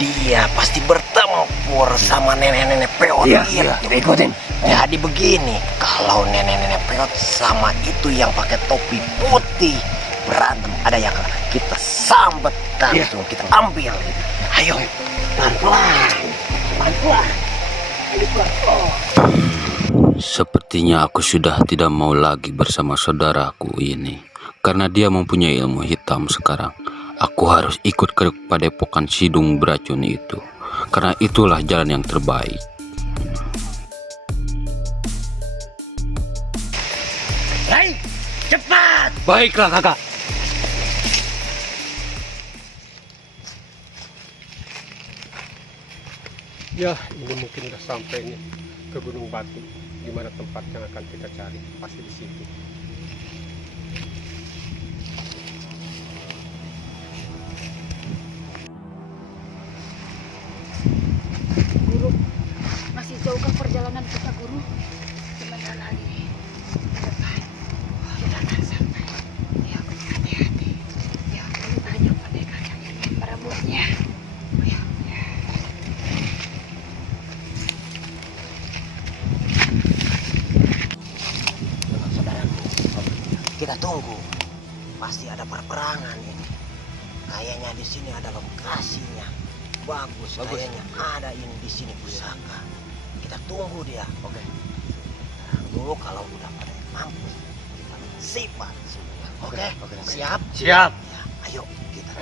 Dia pasti bertempur sama nenek-nenek peot Iya, itu. kita ikutin. Jadi begini, kalau nenek-nenek peot sama itu yang pakai topi putih berantem, ada yang kalah, kita sambet langsung, kita ambil. Ayo, pelan-pelan, pelan-pelan. Ayo, pelan-pelan. Sepertinya aku sudah tidak mau lagi bersama saudaraku ini. Karena dia mempunyai ilmu hitam sekarang. Aku harus ikut ke padepokan Sidung beracun itu. Karena itulah jalan yang terbaik. Hai, cepat! Baiklah kakak. Ya, ini mungkin udah sampai nih ke Gunung Batu, di mana tempat yang akan kita cari. Pasti di situ. Guru, masih jauhkah perjalanan kita, Guru? Sebentar lagi. Ke depan. Kita akan sampai. Ya, hati-hati. Ya, banyak pendekar yang ingin merebutnya. Ya, ya. Saudaraku, kita tunggu. Pasti ada perperangan ini. Kayaknya di sini ada lokasinya. Bagus. Kayaknya ada ini di sini pusaka. Kita tunggu dia. Oke. Dulu kalau udah pada mampu, kita sifat semua. Oke. Siap? Siap. Ya, ayo kita.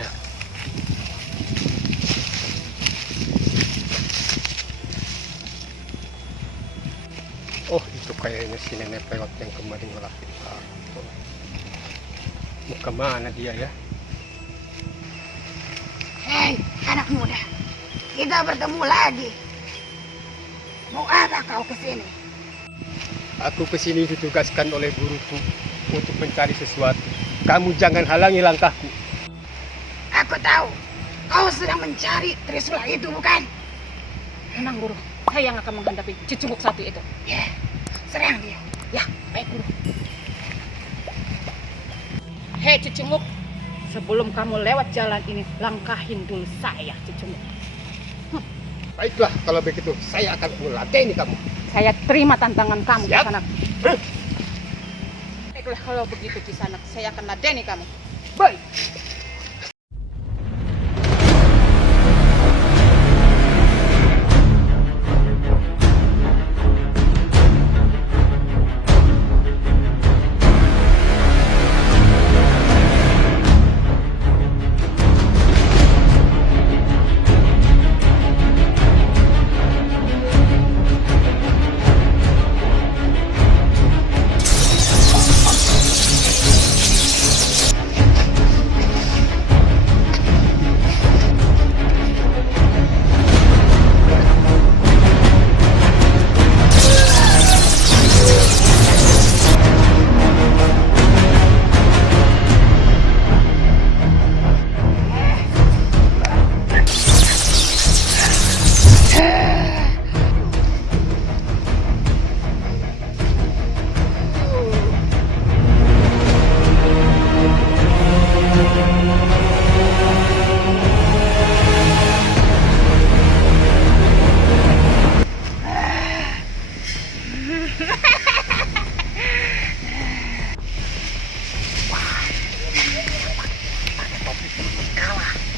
Oh, itu kayaknya si nenek peot yang kemarin ngelah kita. Mau kemana dia ya? Hei, anak muda. Kita bertemu lagi. Mau apa kau kesini? Aku kesini ditugaskan oleh guruku untuk mencari sesuatu. Kamu jangan halangi langkahku. Aku tahu. Kau sedang mencari Trisula itu, bukan? Tenang, Guru. Saya yang akan menghadapi cucuk satu itu. Ya, serang dia. Ya, baik, Guru. Hei, Cucunguk. Sebelum kamu lewat jalan ini, langkahin dulu saya, Cucunguk. Baiklah, kalau begitu saya akan melatih kamu. Saya terima tantangan kamu, Siap. Kisanak. Baiklah, kalau begitu, Kisanak, saya akan ladeni kamu. Baik.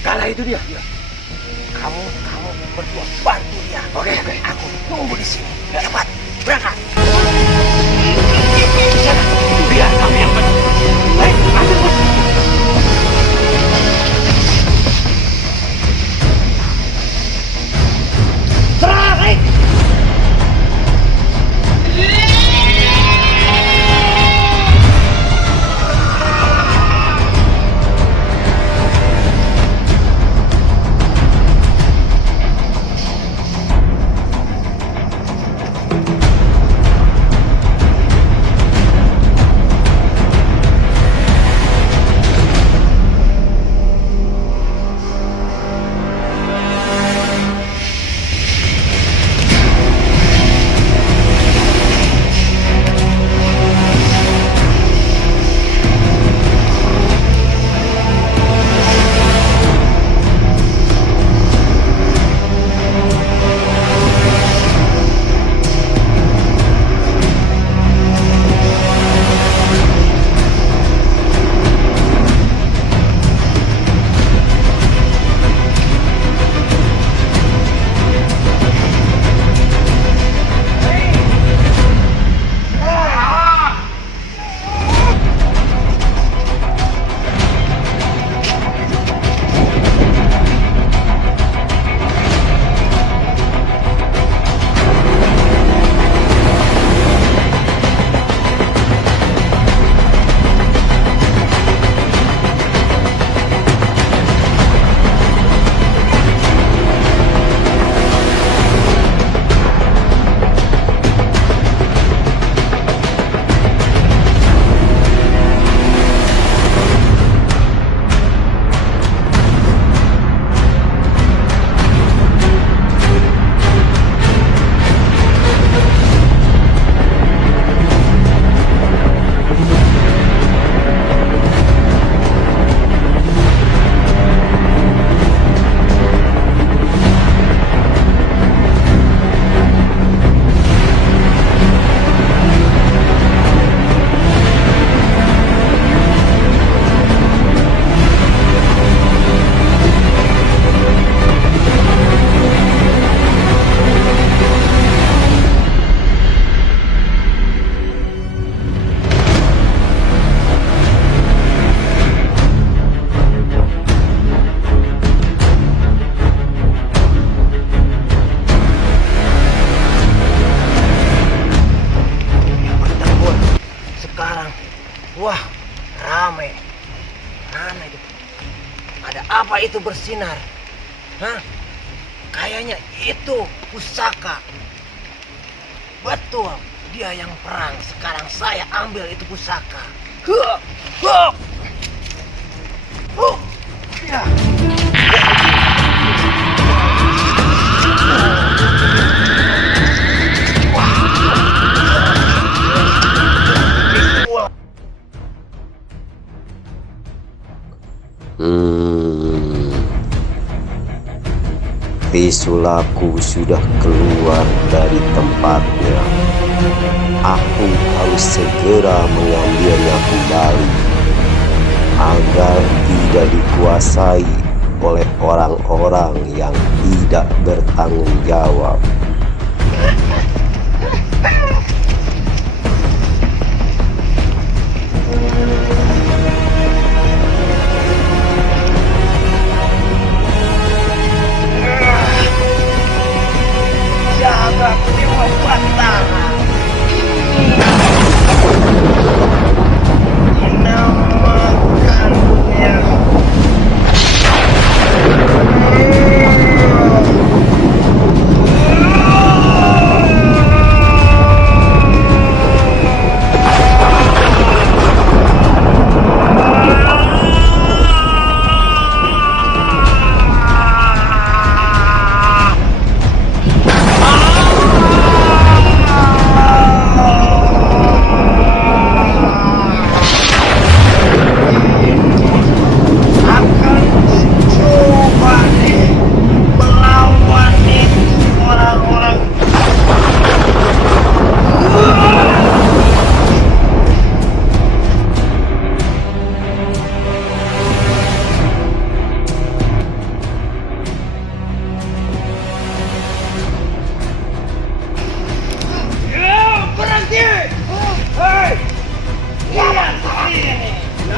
Kalah itu dia. Kamu berdua bantu dia. Oke. Aku tunggu di sini. Cepat, berangkat. Biar kami yang bantu. Baik, ambil bos. Serang, baik. bersinar. Hah? Kayaknya itu pusaka. Betul, dia yang perang. Sekarang saya ambil itu pusaka. Huh, huh. Ya. Trisulaku sudah keluar dari tempatnya. Aku harus segera mengambilnya kembali agar tidak dikuasai oleh orang-orang yang tidak bertanggung jawab. Jaga Dewa Batara.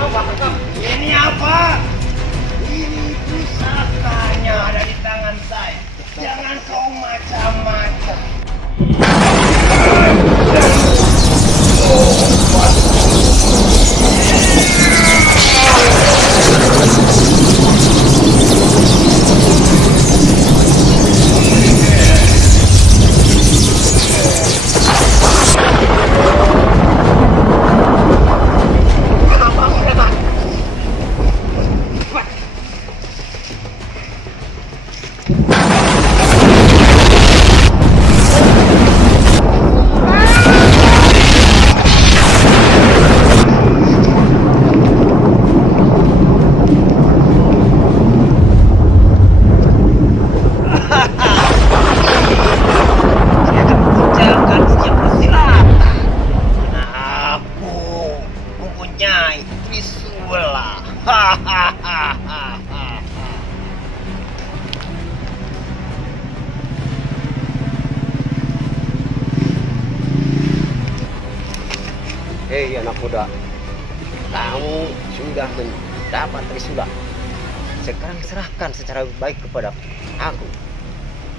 Dinamakannya. Ini apa? Ini pusakanya ada di tangan saya. Jangan kau macam-macam. Hei anak muda, kamu sudah mendapat Trisula. Sekarang serahkan secara baik kepada aku.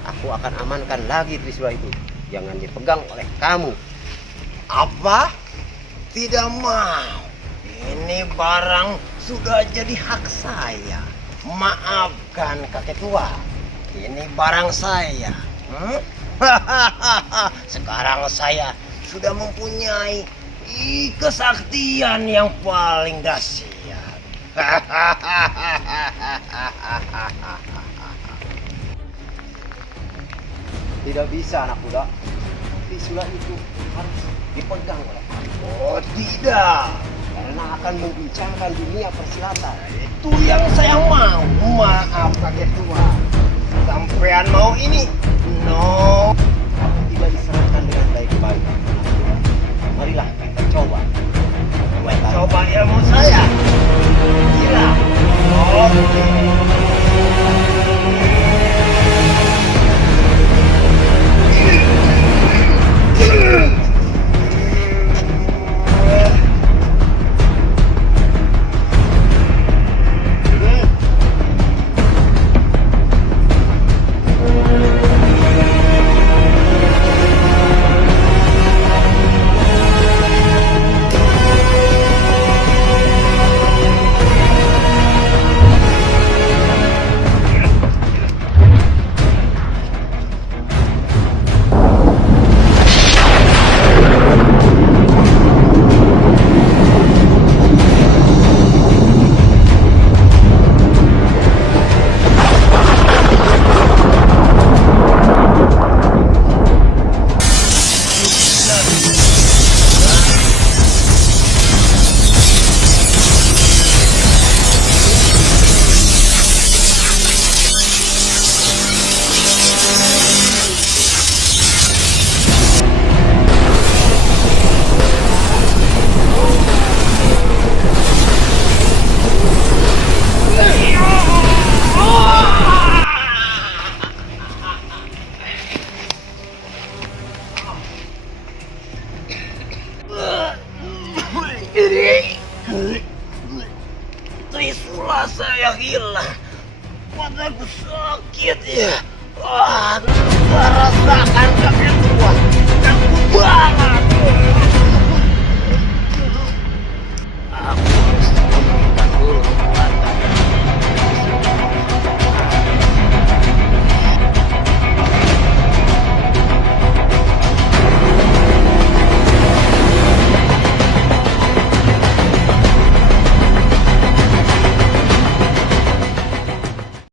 Aku akan amankan lagi Trisula itu. Jangan dipegang oleh kamu. Apa? Tidak mau. Ini barang sudah jadi hak saya. Maafkan kakek tua. Ini barang saya. Sekarang saya sudah mempunyai kesaktian yang paling dahsyat. Tidak bisa anak muda. Trisula itu harus dipegang oleh aku. Oh tidak. Karena akan mengguncangkan dunia persilatan. Itu yang saya mau. Maaf kakek tua. Sampean mau ini? No. Aku tidak diserahkan dengan baik-baik. Marilah kita coba. Coba ilmu saya. Gila. Oke. tanganku sakit ya. Rasakan kakek tua, aku banget.